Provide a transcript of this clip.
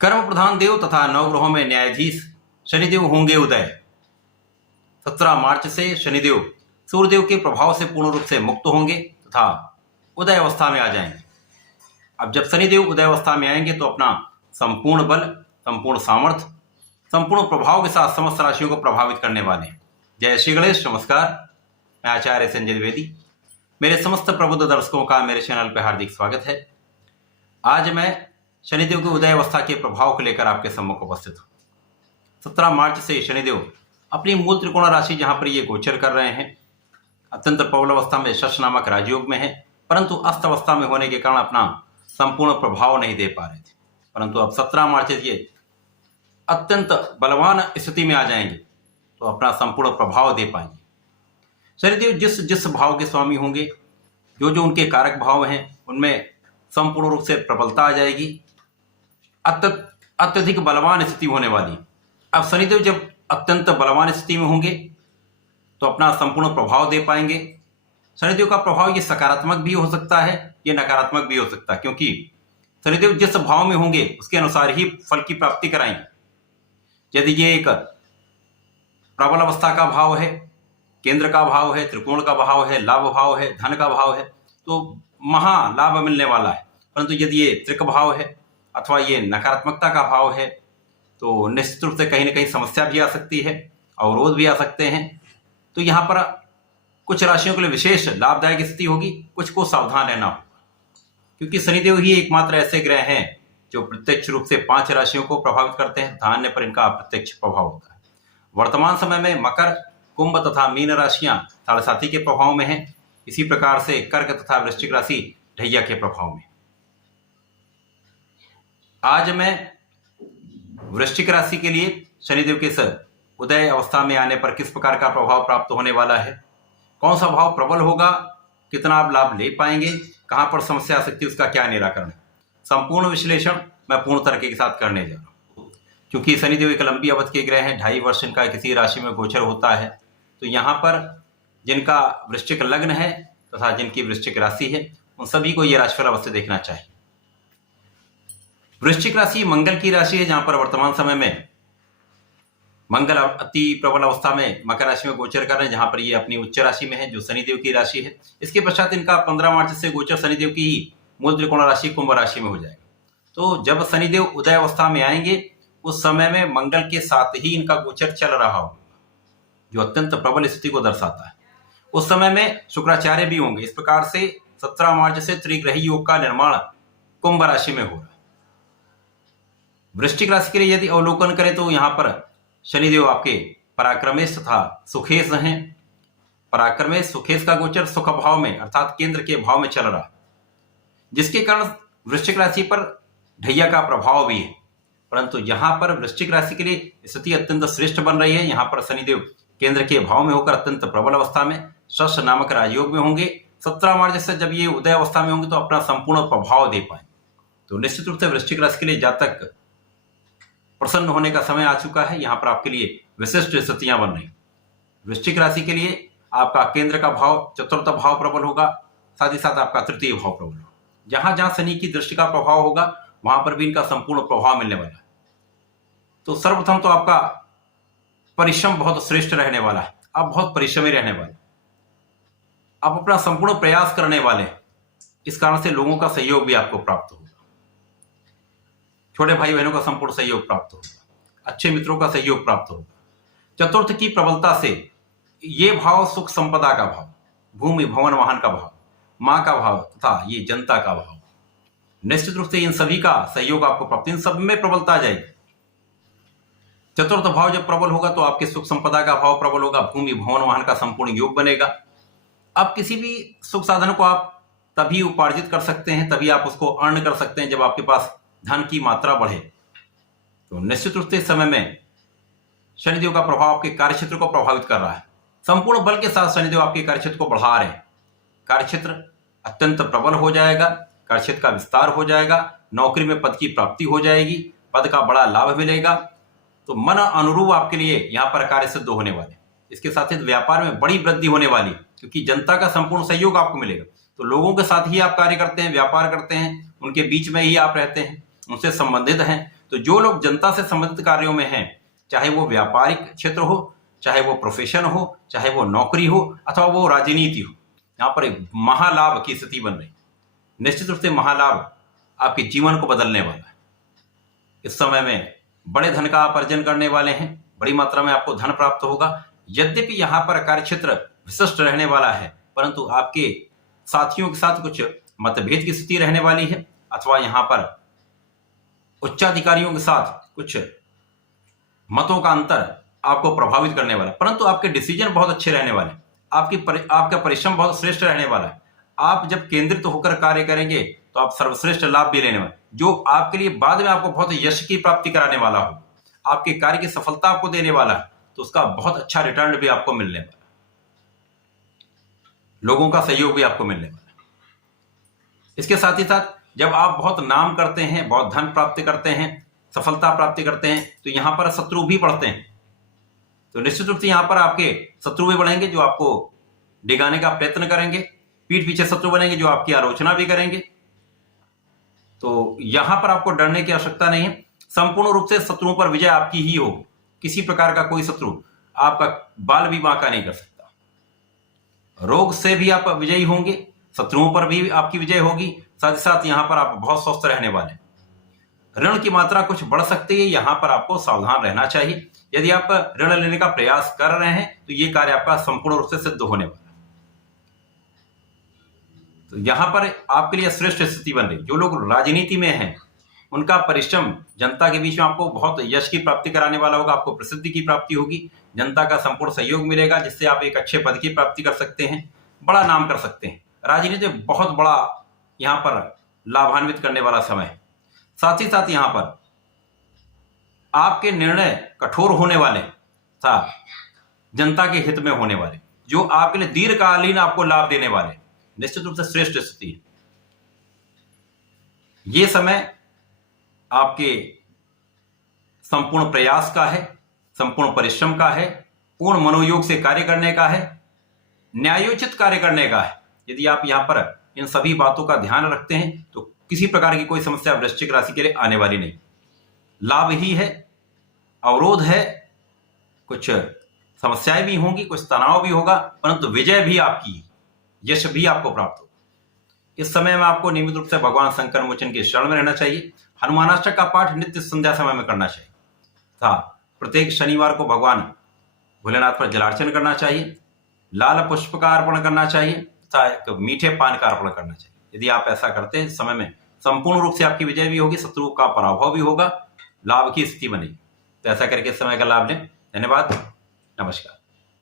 कर्म प्रधान देव तथा नवग्रहों में न्यायाधीश शनिदेव होंगे उदय। 17 मार्च से शनिदेव सूर्यदेव के प्रभाव से पूर्ण रूप से मुक्त होंगे तथा उदय अवस्था में आ जाएंगे। अब जब शनिदेव उदय अवस्था में आएंगे तो अपना संपूर्ण बल, संपूर्ण सामर्थ्य, संपूर्ण प्रभाव के साथ समस्त राशियों को प्रभावित करने वाले हैं। जय श्री गणेश। नमस्कार, मैं आचार्य संजय द्विवेदी। मेरे समस्त प्रबुद्ध दर्शकों का मेरे चैनल पर हार्दिक स्वागत है। आज मैं शनिदेव की उदय अवस्था के प्रभाव को लेकर आपके सम्मुख उपस्थित हूँ। 17 मार्च से शनिदेव अपनी मूल त्रिकोण राशि जहां पर ये गोचर कर रहे हैं, अत्यंत प्रबल अवस्था में शश नामक राजयोग में है, परंतु अस्त अवस्था में होने के कारण अपना संपूर्ण प्रभाव नहीं दे पा रहे थे। परंतु अब 17 मार्च से ये अत्यंत बलवान स्थिति में आ जाएंगे तो अपना संपूर्ण प्रभाव दे पाएंगे। शनिदेव जिस जिस भाव के स्वामी होंगे, जो जो उनके कारक भाव हैं, उनमें संपूर्ण रूप से प्रबलता आ जाएगी। अत्यधिक बलवान स्थिति होने वाली। अब शनिदेव जब अत्यंत बलवान स्थिति में होंगे तो अपना संपूर्ण प्रभाव दे पाएंगे। शनिदेव का प्रभाव ये सकारात्मक भी हो सकता है, ये नकारात्मक भी हो सकता है, क्योंकि शनिदेव जिस भाव में होंगे उसके अनुसार ही फल की प्राप्ति कराएंगे। यदि ये एक प्रबल अवस्था का भाव है, केंद्र का भाव है, त्रिकोण का भाव है, लाभ भाव है, धन का भाव है, तो महा लाभ मिलने वाला है। परंतु यदि ये त्रिक भाव है अथवा ये नकारात्मकता का भाव है तो निश्चित रूप से कहीं ना कहीं समस्या भी आ सकती है, अवरोध भी आ सकते हैं। तो यहाँ पर कुछ राशियों के लिए विशेष लाभदायक स्थिति होगी, कुछ को सावधान रहना होगा, क्योंकि शनिदेव ही एकमात्र ऐसे ग्रह हैं जो प्रत्यक्ष रूप से 5 राशियों को प्रभावित करते हैं, धान्य पर इनका अप्रत्यक्ष प्रभाव होता है। वर्तमान समय में मकर, कुंभ तथा मीन राशियां साढ़े के प्रभाव में हैं। इसी प्रकार से कर्क तथा वृश्चिक राशि ढैया के प्रभाव में। आज मैं वृश्चिक राशि के लिए शनिदेव के इस उदय अवस्था में आने पर किस प्रकार का प्रभाव प्राप्त होने वाला है, कौन सा भाव प्रबल होगा, कितना आप लाभ ले पाएंगे, कहां पर समस्या आ सकती है, उसका क्या निराकरण है, संपूर्ण विश्लेषण मैं पूर्ण तरीके के साथ करने जा रहा हूं। क्योंकि शनिदेव एक लंबी अवधि के ग्रह हैं, 2.5 वर्ष इनका किसी राशि में गोचर होता है। तो यहाँ पर जिनका वृश्चिक लग्न है तथा जिनकी वृश्चिक राशि है, उन सभी को यह राशिफल अवश्य देखना चाहिए। वृश्चिक राशि मंगल की राशि है, जहां पर वर्तमान समय में मंगल अति प्रबल अवस्था में मकर राशि में गोचर कर रहे हैं, जहां पर ये अपनी उच्च राशि में है जो शनिदेव की राशि है। इसके पश्चात इनका 15 मार्च से गोचर शनिदेव की ही मूल त्रिकोण राशि कुंभ राशि में हो जाएगा। तो जब शनिदेव उदय अवस्था में आएंगे उस समय में मंगल के साथ ही इनका गोचर चल रहा होगा, जो अत्यंत प्रबल स्थिति को दर्शाता है। उस समय में शुक्राचार्य भी होंगे। इस प्रकार से 17 मार्च से त्रिग्रही योग का निर्माण कुंभ राशि में हो रहा है। वृश्चिक राशि के लिए यदि अवलोकन करें तो यहाँ पर शनिदेव आपके पराक्रमेश तथा सुखेश हैं। पराक्रमेश सुखेश का गोचर सुख भाव में अर्थात केंद्र के भाव में चल रहा है, जिसके कारण वृश्चिक राशि पर ढैया का प्रभाव भी है। परंतु यहाँ पर वृश्चिक राशि के लिए स्थिति अत्यंत श्रेष्ठ बन रही है। यहाँ पर शनिदेव केंद्र के भाव में होकर अत्यंत प्रबल अवस्था में शश नामक राजयोग में होंगे। 17 मार्च से जब ये उदय अवस्था में होंगे तो अपना संपूर्ण प्रभाव दे पाएंगे। तो निश्चित रूप से वृश्चिक राशि के लिए जातक प्रसन्न होने का समय आ चुका है। यहाँ पर आपके लिए विशिष्ट स्थितियां बन रही। वृश्चिक राशि के लिए आपका केंद्र का भाव, चतुर्थ भाव प्रबल होगा, साथ ही साथ आपका तृतीय भाव प्रबल होगा। जहां जहां शनि की दृष्टि का प्रभाव होगा वहां पर भी इनका संपूर्ण प्रभाव मिलने वाला है। तो सर्वप्रथम तो आपका परिश्रम बहुत श्रेष्ठ रहने वाला है। आप बहुत परिश्रमी रहने वाले, आप अपना संपूर्ण प्रयास करने वाले हैं। इस कारण से लोगों का सहयोग भी आपको प्राप्त होगा, छोटे भाई बहनों का संपूर्ण सहयोग प्राप्त होगा, अच्छे मित्रों का सहयोग प्राप्त होगा। चतुर्थ की प्रबलता से ये भाव सुख संपदा का भाव, भूमि भवन वाहन का भाव, मां का भाव तथा ये जनता का भाव, निश्चित रूप से इन सभी का सहयोग आपको प्राप्त, इन सब में प्रबलता आ जाएगी। चतुर्थ भाव जब प्रबल होगा तो आपके सुख संपदा का भाव प्रबल होगा, भूमि भवन वाहन का संपूर्ण योग बनेगा। अब किसी भी सुख साधन को आप तभी उपार्जित कर सकते हैं, तभी आप उसको अर्न कर सकते हैं जब आपके पास धन की मात्रा बढ़े। तो निश्चित रूप से इस समय में शनिदेव का प्रभाव आपके कार्यक्षेत्र को प्रभावित कर रहा है। संपूर्ण बल के साथ शनिदेव आपके कार्यक्षेत्र को बढ़ा रहे हैं। कार्यक्षेत्र अत्यंत प्रबल हो जाएगा, कार्यक्षेत्र का विस्तार हो जाएगा, नौकरी में पद की प्राप्ति हो जाएगी, पद का बड़ा लाभ मिलेगा। तो मन अनुरूप आपके लिए यहाँ पर कार्य सिद्ध होने वाले। इसके साथ ही व्यापार में बड़ी वृद्धि होने वाली, क्योंकि जनता का संपूर्ण सहयोग आपको मिलेगा। तो लोगों के साथ ही आप कार्य करते हैं, व्यापार करते हैं, उनके बीच में ही आप रहते हैं, उनसे संबंधित हैं, तो जो लोग जनता से संबंधित कार्यों में हैं, चाहे वो व्यापारिक क्षेत्र हो, चाहे वो प्रोफेशन हो, चाहे वो नौकरी हो, अथवा वो राजनीति हो, यहाँ पर एक महालाभ की स्थिति बन रही। निश्चित रूप से महालाभ आपके जीवन को बदलने वाला है। इस समय में बड़े धन का आप अर्जन करने वाले हैं, बड़ी मात्रा में आपको धन प्राप्त होगा। यद्यपि यहाँ पर कार्यक्षेत्र विशिष्ट रहने वाला है, परंतु आपके साथियों के साथ कुछ मतभेद की स्थिति रहने वाली है, अथवा यहाँ पर उच्चाधिकारियों के साथ कुछ मतों का अंतर आपको प्रभावित करने वाला है। परंतु आपके डिसीजन बहुत अच्छे रहने वाले हैं, आपका परिश्रम बहुत श्रेष्ठ रहने वाला है। आप जब केंद्रित होकर कार्य करेंगे तो आप सर्वश्रेष्ठ लाभ भी लेने वाले, जो आपके लिए बाद में आपको बहुत यश की प्राप्ति कराने वाला हो, आपके कार्य की सफलता आपको देने वाला है, तो उसका बहुत अच्छा रिटर्न भी आपको मिलने वाला है, लोगों का सहयोग भी आपको मिलने वाला है। इसके साथ ही साथ जब आप बहुत नाम करते हैं, बहुत धन प्राप्त करते हैं, सफलता प्राप्ति करते हैं, तो यहां पर शत्रु भी बढ़ते हैं। तो निश्चित रूप से यहां पर आपके शत्रु भी बढ़ेंगे, जो आपको डिगाने का प्रयत्न करेंगे, पीठ पीछे शत्रु बनेंगे जो आपकी आलोचना भी करेंगे। तो यहां पर आपको डरने की आवश्यकता नहीं है, संपूर्ण रूप से शत्रुओं पर विजय आपकी ही हो। किसी प्रकार का कोई शत्रु आपका बाल भी बांका नहीं कर सकता। रोग से भी आप विजयी होंगे, शत्रुओं पर भी आपकी विजय होगी। साथ ही साथ यहां पर आप बहुत स्वस्थ रहने वाले हैं। ऋण की मात्रा कुछ बढ़ सकती है, यहां पर आपको सावधान रहना चाहिए। यदि आप ऋण लेने का प्रयास कर रहे हैं तो ये कार्य आपका संपूर्ण रूप से सिद्ध होने वाला है। तो यहां पर आपके लिए श्रेष्ठ स्थिति बन रही। जो लोग राजनीति में हैं उनका परिश्रम जनता के बीच में आपको बहुत यश की प्राप्ति कराने वाला होगा, आपको प्रसिद्धि की प्राप्ति होगी, जनता का संपूर्ण सहयोग मिलेगा, जिससे आप एक अच्छे पद की प्राप्ति कर सकते हैं, बड़ा नाम कर सकते हैं। राजनीति में बहुत बड़ा यहाँ पर लाभान्वित करने वाला समय है। साथ ही साथ यहाँ पर आपके निर्णय कठोर होने वाले था, जनता के हित में होने वाले, जो आपके लिए दीर्घकालीन आपको लाभ देने वाले, निश्चित रूप से श्रेष्ठ स्थिति है। ये समय आपके संपूर्ण प्रयास का है, संपूर्ण परिश्रम का है, पूर्ण मनोयोग से कार्य करने का है, न्यायोचित कार्य करने का है। यदि आप यहां पर इन सभी बातों का ध्यान रखते हैं तो किसी प्रकार की कोई समस्या वृश्चिक राशि के लिए आने वाली नहीं। लाभ ही है, अवरोध है, कुछ समस्याएं भी होंगी, कुछ तनाव भी होगा, परंतु विजय भी आपकी, यश भी आपको प्राप्त होगा। इस समय में आपको नियमित रूप से भगवान शंकर मोचन के शरण में रहना चाहिए। हनुमानाष्टक का पाठ नित्य संध्या समय में करना चाहिए था। प्रत्येक शनिवार को भगवान भोलेनाथ पर जलार्चन करना चाहिए, लाल पुष्प का अर्पण करना चाहिए तथा मीठे पान का अर्पण करना चाहिए। यदि आप ऐसा करते हैं, इस समय में संपूर्ण रूप से आपकी विजय भी होगी, शत्रु का पराभव भी होगा, लाभ की स्थिति बनेगी। तो ऐसा करके इस समय का लाभ लें। धन्यवाद, नमस्कार।